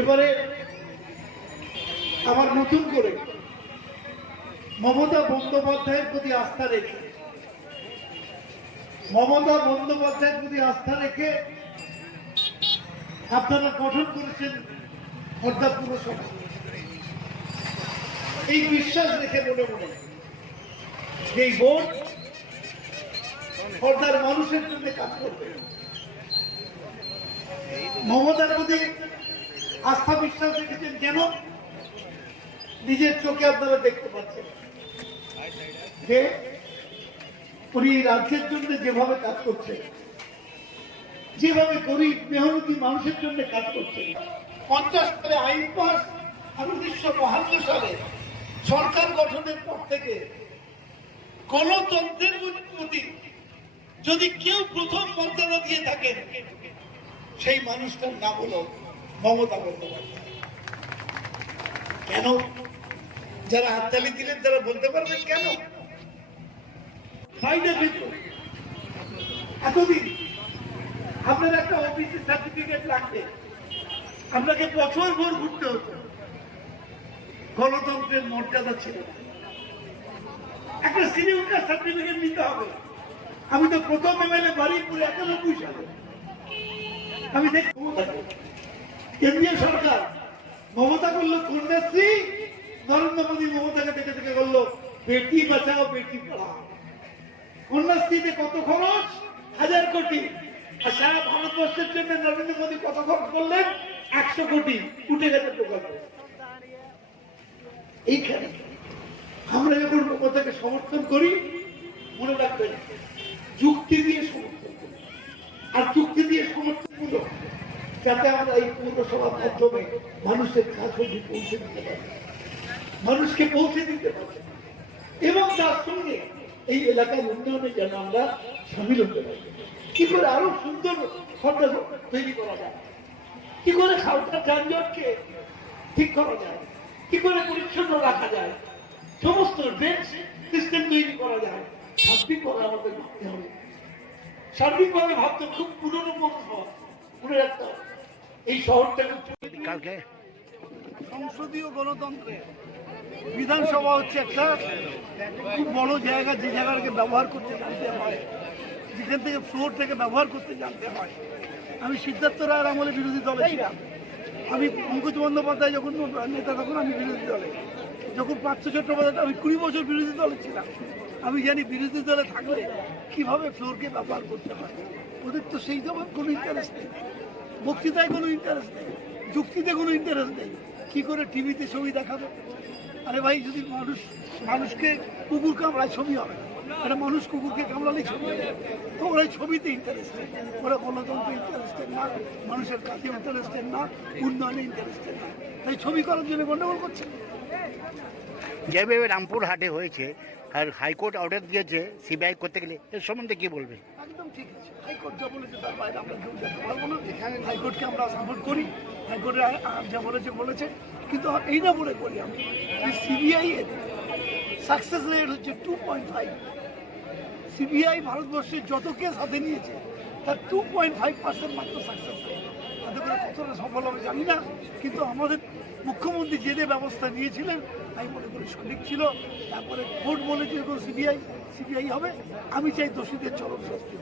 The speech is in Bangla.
এবারে আমার নতুন করে মমতা বন্দ্যোপাধ্যায়ের প্রতি আস্থা রেখে আপনারা গঠন করেছেন খর্দা পুরসভা। এই বিশ্বাস রেখে মনে মনে এই ভোট খর্দার মানুষের জন্য কাজ করবে। মমতার প্রতি আস্থা বিশ্বাস রেখেছেন কেন? নিজের চোখে আপনারা দেখতে পাচ্ছেন যে উনি রাজ্যের জন্য যেভাবে কাজ করছে, যেভাবে গরিব মেহনতি মানুষের জন্য কাজ করছে। 50 সালে আইন পাস আর 1952 সালে সরকার গঠনের পর থেকে গণতন্ত্রের প্রতি যদি কেউ প্রথম মর্যাদা দিয়ে থাকেন, সেই মানুষটার নাম হলো মমতা বন্দ্যোপাধ্যায়। কেন? যারা হাততালি দিলেন তারা বলতে পারবেন কেন? এতদিন আপনার একটা অফিসের সার্টিফিকেট লাগবে, আপনাকে বছর ভোর ঘুরতে হতো। গণতন্ত্রের মর্যাদা ছিল না। একটা সিনিয়র কাস্ট সার্টিফিকেট নিতে হবে। আমি তো প্রথম এমএলএ বারুইপুর 91 সালে আমি দেখব কেন্দ্রীয় সরকার মমতা করলো কন্যাশ্রী, নরেন্দ্র মোদী মমতাকে দেখে দেখে করলো বেটি বাঁচাও বেটি পড়াও। কন্যাশ্রীতে কত খরচ? 1000 কোটি। আর সারা ভারতবর্ষের জন্য নরেন্দ্র মোদী কত খরচ করলেন? 100 কোটি। উঠে গেছে প্রকল্প। এইখানে আমরা যখন মমতাকে সমর্থন করি, মনে রাখবেন যুক্তি দিয়ে সমর্থন করি। আর যুক্তি দিয়ে সমর্থন হলো যাতে আমরা এই পৌরসভার মাধ্যমে মানুষের কাছে পৌঁছে দিতে পারি, মানুষকে পৌঁছে দিতে পারি, এবং তার সঙ্গে এই এলাকার উন্নয়নে যেন আমরা সামিল হতে পারি। কি করে আরো সুন্দর খর্দা তৈরি করা যায়, কি করে খাওয়ার যানজটকে ঠিক করা যায়, কি করে পরিচ্ছন্ন রাখা যায়, সমস্ত ড্রেন সিস্টেম তৈরি করা যায়, সার্বিকভাবে আমাদের ভাবতে হবে। সার্বিকভাবে ভাবতে খুব পুরনো পৌরসভা, মনে রাখতে হবে এই শহরটাকে। সংসদীয় গণতন্ত্রে বিধানসভা হচ্ছে একটা খুব বড় জায়গা, যে জায়গাটাকে ব্যবহার করতে জানতে হয়, যেখান থেকে ফ্লোরটাকে ব্যবহার করতে জানতে হয়। আমি সিদ্ধার্থ রায়ের আমলে বিরোধী দলে ছিলাম। আমি পঙ্কজ বন্দ্যোপাধ্যায় যখন নেতা তখন আমি বিরোধী দলে, যখন পার্থ চট্টোপাধ্যায় আমি 20 বছর বিরোধী দলে ছিলাম। আমি জানি বিরোধী দলে থাকলে কিভাবে ফ্লোরকে ব্যবহার করতে হয়। ওদের তো সেই সময় কোনো ইন্টারেস্ট নেই, বক্তৃতায় কোনো ইন্টারেস্ট নেই, যুক্তিতে কোনো ইন্টারেস্ট নেই। কি করে টিভিতে ছবি দেখাবে? আরে ভাই, যদি মানুষকে কুকুর কামড়ায় ছবি হবে না, একটা মানুষ কুকুরকে কামড়ালেই ছবি হবে। তো ওরা ছবিতে ইন্টারেস্টেড, ওরা গণতন্ত্রে ইন্টারেস্টেড না, মানুষের কাছে ইন্টারেস্টেড না, উন্নয়নে ইন্টারেস্টেড না। তাই ছবি করার জন্য গন্ডগোল করছে। যেভাবে রামপুর হাটে হয়েছে আর হাইকোর্ট অর্ডার দিয়েছে সিবিআই করতে গেলে, এর সম্বন্ধে কি বলবে? একদম ঠিক আছে, হাইকোর্ট যা বলেছে তার বাইরে আমরা কেউ যেতে পারবো না। হাইকোর্টকে আমরা সাপোর্ট করি, হাইকোর্টে যা বলেছে, কিন্তু এই না বলে করি আমি সিবিআই এর সাকসেস রেট হচ্ছে 2.5। সিবিআই ভারতবর্ষের যত কেস হাতে নিয়েছে তার 2.5% মাত্র সাকসেস রেট। তাতে করে কতটা সফল হবে জানি না, কিন্তু আমাদের মুখ্যমন্ত্রী যে ব্যবস্থা নিয়েছিলেন আমি মনে করি সঠিক ছিল। তারপরে কোর্ট বলেছে সিবিআই হবে। আমি চাই দোষীদের চরম শাস্তি।